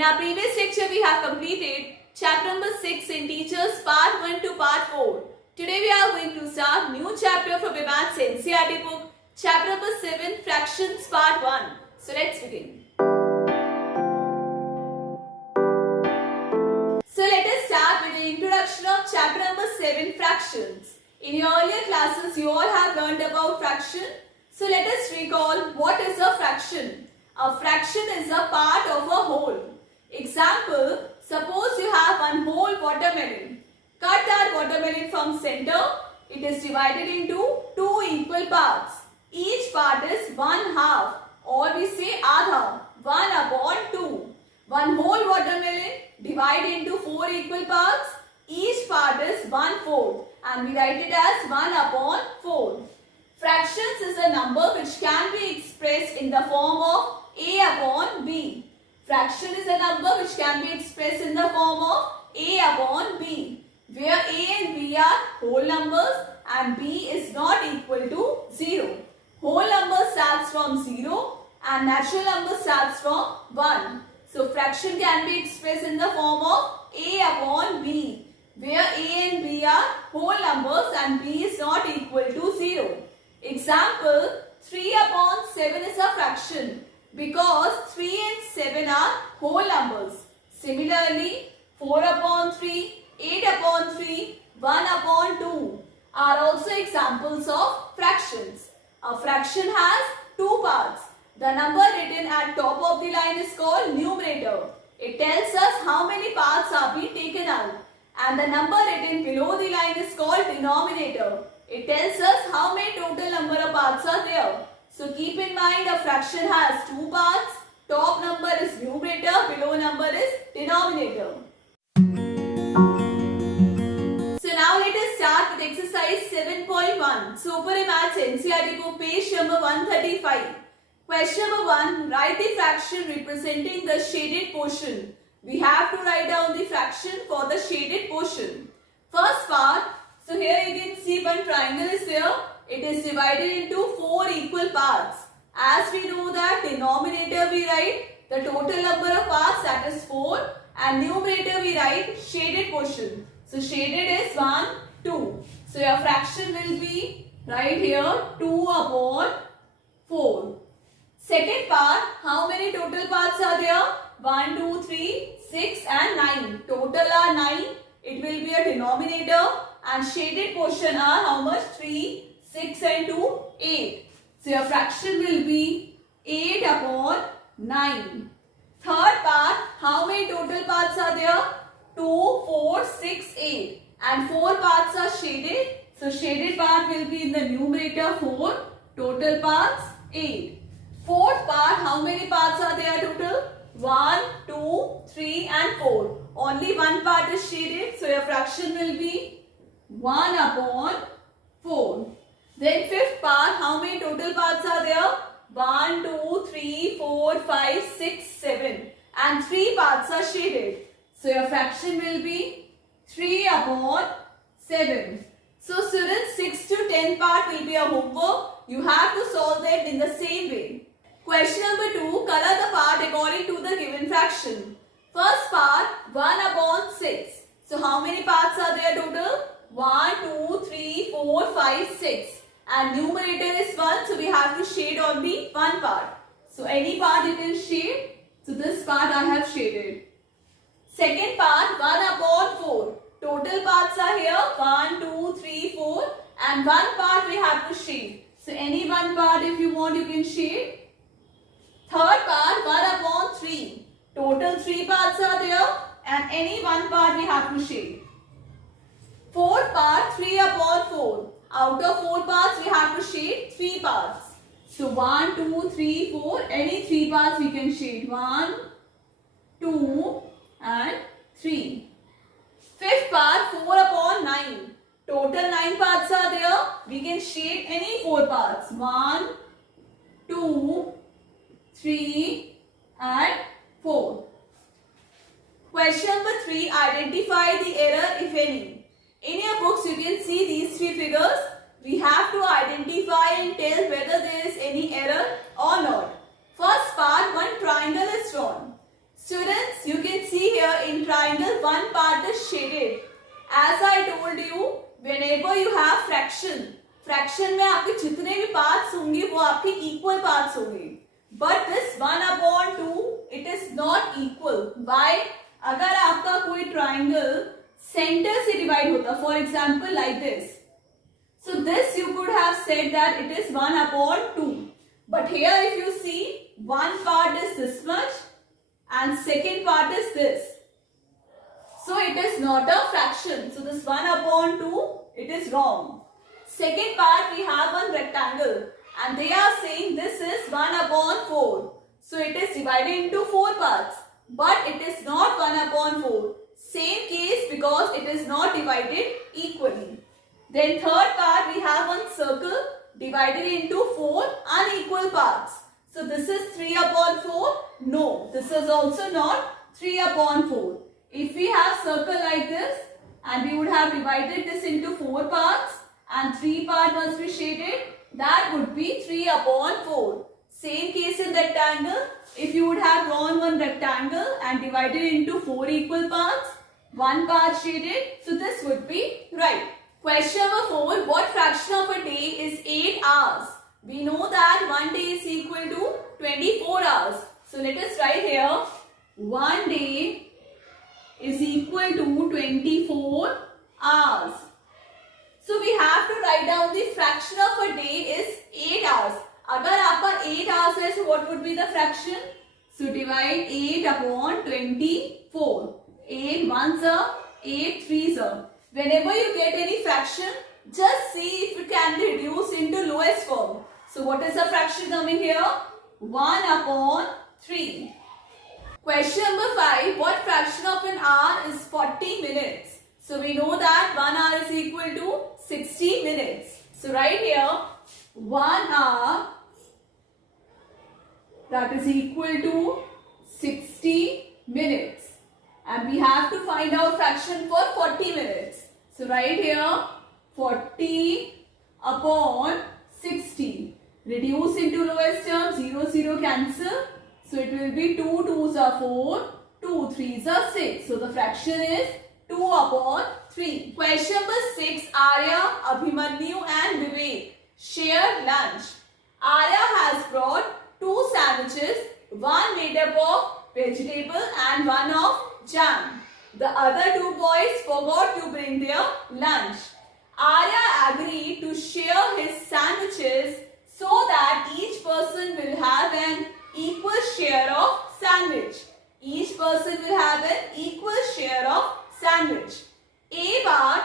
In our previous lecture, we have completed chapter number 6 in Teachers Part 1 to Part 4. Today, we are going to start new chapter from the Maths NCERT book, chapter number 7, Fractions Part 1. So, let's begin. So, let us start with the introduction of chapter number 7, Fractions. In your earlier classes, you all have learned about fraction. So, let us recall what is a fraction. A fraction is a part of a whole. Example, suppose you have one whole watermelon. Cut that watermelon from center. It is divided into two equal parts. Each part is 1/2, or we say adha, 1/2. One whole watermelon divided into 4 equal parts. Each part is 1/4, and we write it as 1/4. Fractions is a number which can be expressed in the form of a/b. Fraction is a number which can be expressed in the form of a/b, where a and b are whole numbers and b is not equal to 0. Whole number starts from 0 and natural number starts from 1. So fraction can be expressed in the form of a/b, where a and b are whole numbers and b is not equal to 0. Example, 3/7 is a fraction because 3 and 7 are whole numbers. Similarly, 4/3, 8/3, 1/2 are also examples of fractions. A fraction has two parts. The number written at top of the line is called numerator. It tells us how many parts are being taken out. And the number written below the line is called denominator. It tells us how many total number of parts are there. So keep in mind, a fraction has two parts. Top number is numerator, below number is denominator. So now let us start with exercise 7.1. Super Maths NCERT book, page number 135. Question number 1. Write the fraction representing the shaded portion. We have to write down the fraction for the shaded portion. First part. So here you can see one triangle is there. It is divided into 4 equal parts. As we know that denominator we write the total number of parts, that is 4, and numerator we write shaded portion. So shaded is 1, 2. So your fraction will be right here 2/4. Second part, how many total parts are there? 1, 2, 3, 6 and 9. Total are 9. It will be a denominator, and shaded portion are how much? 3, 6 and 2, 8. So your fraction will be 8/9. Third part, how many total parts are there? 2, 4, 6, 8. And 4 parts are shaded. So shaded part will be in the numerator 4. Total parts 8. Fourth part, how many parts are there total? 1, 2, 3 and 4. Only one part is shaded. So your fraction will be 1/4. Then fifth part, how many total parts are there? 1, 2, 3, 4, 5, 6, 7. And 3 parts are shaded. So your fraction will be 3/7. So students, 6 to 10 part will be a homework. You have to solve them in the same way. Question number 2, color the part according to the given fraction. First part, 1/6. So how many parts are there total? 1, 2, 3, 4, 5, 6. And numerator is 1, so we have to shade on the 1 part. So any part you can shade. So this part I have shaded. Second part, 1/4. Total parts are here 1, 2, 3, 4. And 1 part we have to shade. So any 1 part if you want you can shade. Third part, 1/3. Total 3 parts are there. And any 1 part we have to shade. Fourth part, 3/4. Out of 4 parts, we have to shade 3 parts. So 1, 2, 3, 4. Any 3 parts we can shade. 1, 2 and 3. Fifth part, 4/9. Total 9 parts are there. We can shade any 4 parts. 1, 2, 3 and 4. Question number 3. Identify the error if any. In your books, you can see these 3 figures. We have to identify and tell whether there is any error or not. First part, one triangle is drawn. Students, you can see here in triangle one part is shaded. As I told you, whenever you have fraction में आपके जितने भी parts होंगे वो आपके equal parts होंगे. But this 1/2 it is not equal. Why? अगर आपका कोई triangle center से divide होता, for example like this. So this you could have said that it is 1/2. But here if you see, one part is this much and second part is this. So it is not a fraction. So this 1/2, it is wrong. Second part we have one rectangle and they are saying this is 1/4. So it is divided into 4 parts. But it is not 1/4. Same case because it is not divided equally. Then third part we have one circle divided into 4 unequal parts. So this is 3/4. No, this is also not 3/4. If we have circle like this and we would have divided this into 4 parts and 3 parts must be shaded, that would be 3/4. Same case in rectangle. If you would have drawn one rectangle and divided into 4 equal parts, 1 part shaded, so this would be right. Question number 4. What fraction of a day is 8 hours? We know that 1 day is equal to 24 hours. So let us write here 1 day is equal to 24 hours. So we have to write down the fraction of a day is 8 hours. अगर आपका 8 hours है, so what would be the fraction? So divide 8/24. 8 ones are 8 threes are. Whenever you get any fraction, just see if it can be reduced into lowest form. So what is the fraction coming here? 1/3. Question number 5. What fraction of an hour is 40 minutes? So we know that 1 hour is equal to 60 minutes. So right here, 1 hour that is equal to 60 minutes. And we have to find out fraction for 40 minutes. So right here, 40/60. Reduce into lowest term, 0, 0 cancel. So it will be 2 2s are 4, 2 3s are 6. So the fraction is 2/3. Question number 6. Arya, Abhimanyu and Vivek share lunch. Arya has brought 2 sandwiches, one made up of vegetable and one of jam. The other 2 boys forgot to bring their lunch. Arya agreed to share his sandwiches so that each person will have an equal share of sandwich. Each person will have an equal share of sandwich. A bar,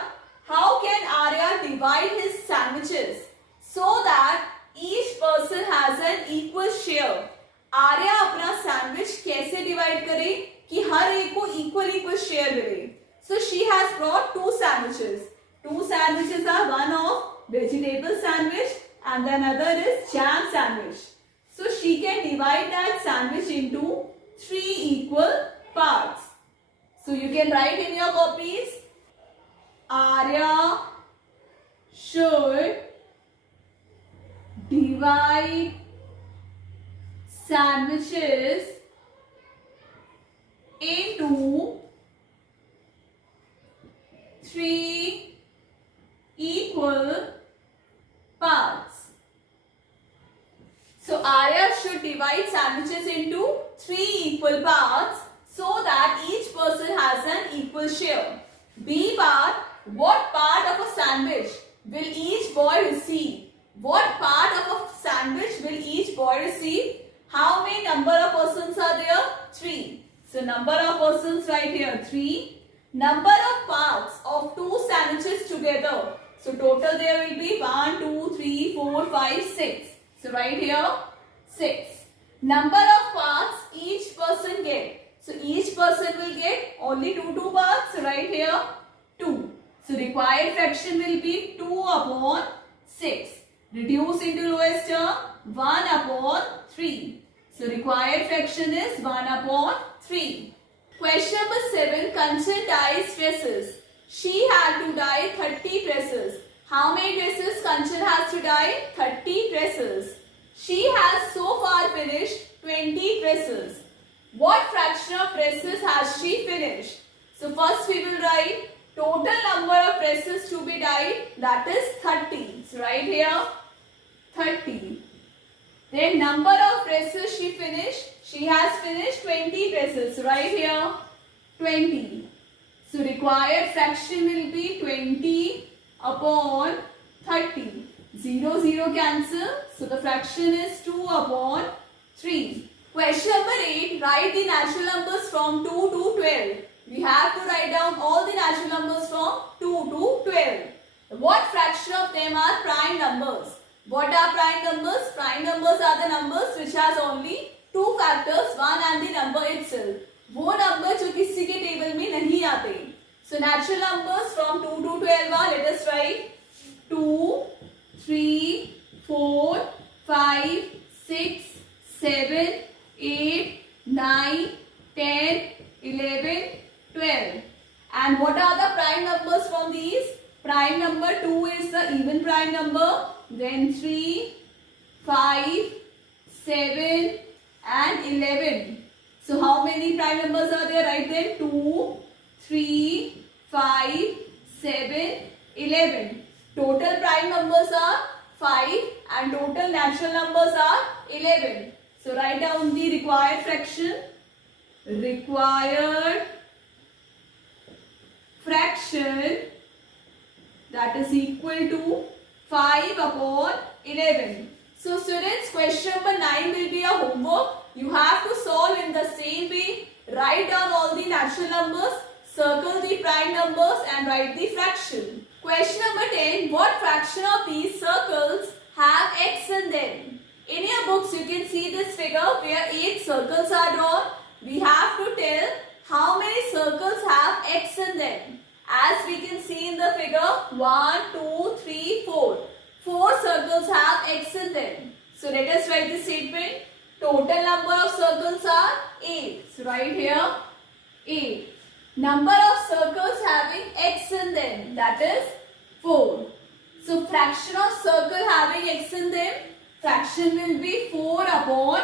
how can Arya divide his sandwiches so that each person has an equal share? Arya अपना sandwich कैसे divide करे कि हर एक को equal share मिले? So she has brought 2 sandwiches. 2 sandwiches are one of vegetable sandwich and then other is jam sandwich. So she can divide that sandwich into 3 equal parts. So you can write in your copies, Arya should divide sandwiches into 3 equal parts. So Arya should divide sandwiches into 3 equal parts so that each person has an equal share. B bar, what part of a sandwich will each boy receive? What part of a sandwich will each boy receive? How many number of persons are there? 3. So number of persons right here 3. Number of parts of 2 sandwiches together. So total there will be 1, 2, 3, 4, 5, 6. So right here 6. Number of parts each person get. So each person will get only 2 parts. So right here 2. So required fraction will be 2/6. Reduce into lowest term 1/3. So required fraction is 1/3. Question number 7. Kanchan dyes dresses. She had to dye 30 dresses. How many dresses Kanchan has to dye? 30 dresses. She has so far finished 20 dresses. What fraction of races has she finished? So first we will write total number of races to be died, that is 30. So write here 30. Then number of races she finished. She has finished 20 races. So write here 20. So required fraction will be 20 upon 30. 0, 0 cancel. So the fraction is 2 upon 3. Question number 8. Write the natural numbers from 2 to 12. We have to write down all the natural numbers from 2 to 12. What fraction of them are prime numbers? What are prime numbers? Prime numbers are the numbers which has only 2 factors, 1 and the number itself. वो number जो किसी के table में नहीं आते. So natural numbers from 2 to 12 are, let us write 2, 3, 4, 5, 6, 7, 8, 9, 10, 11, 12. And what are the prime numbers from these? Prime number 2 is the even prime number. Then 3, 5, 7 and 11. So how many prime numbers are there? Write them 2, 3, 5, 7, 11. Total prime numbers are 5 and total natural numbers are 11. So write down the required fraction. Required fraction, that is equal to 5 upon 11. So students, question number 9 will be a homework. You have to solve in the same way. Write down all the natural numbers, circle the prime numbers and write the fraction. Question number 10. What fraction of these circles have x in them? In your books you can see this figure where 8 circles are drawn. We have to tell how many circles have x in them. As we can see in the figure, 1, 2, 3, 4. 4 circles have x in them. So let us write the statement. Total number of circles are 8. So write here 8. Number of circles having x in them, that is 4. So fraction of circle having x in them, fraction will be 4 upon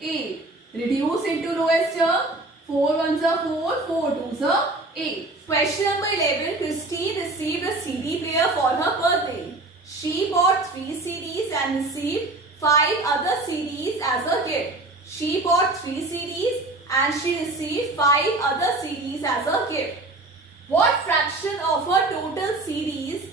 8. Reduce into lowest term. 4 ones are 4, 4 twos are 8. Question number 11. Christine received a CD player for her birthday. She bought 3 CDs and received 5 other CDs as a gift. She bought 3 CDs and she received 5 other CDs as a gift. What fraction of her total CDs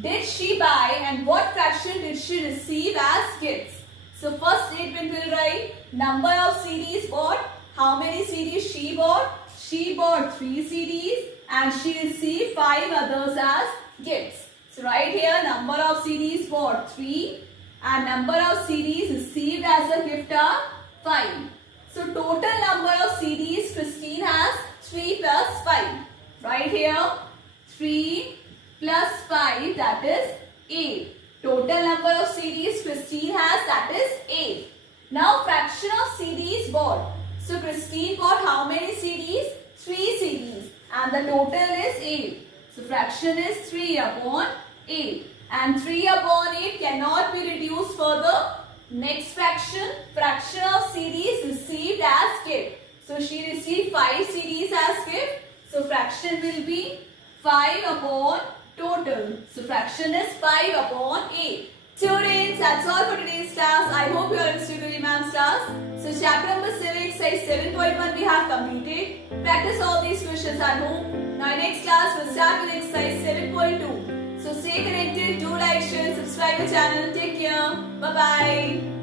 did she buy and what fraction did she receive as gifts? So first statement will write number of CDs bought. How many CDs she bought? She bought 3 CDs and she received 5 others as gifts. So write here number of CDs bought 3 and number of CDs received as a gift are 5. So total number of CDs Christine has 3 plus 5. Write here 3 plus 5, that is 8. Total number of CDs Christine has, that is 8. Now fraction of CDs bought. So Christine bought how many CDs? 3 CDs and the total is 8. So fraction is 3 upon 8 and 3 upon 8 cannot be reduced further. Next fraction, fraction of CDs received as gift. So she received 5 CDs as gift. So fraction will be 5 upon total. So fraction is 5 upon 8. Students, that's all for today's class. I hope you are understood the ma'am's class. So chapter number 7, exercise 7.1 we have completed. Practice all these questions at home. Now in next class we'll start with exercise 7.2. So stay connected, do like, share, subscribe the channel. Take care. Bye-bye.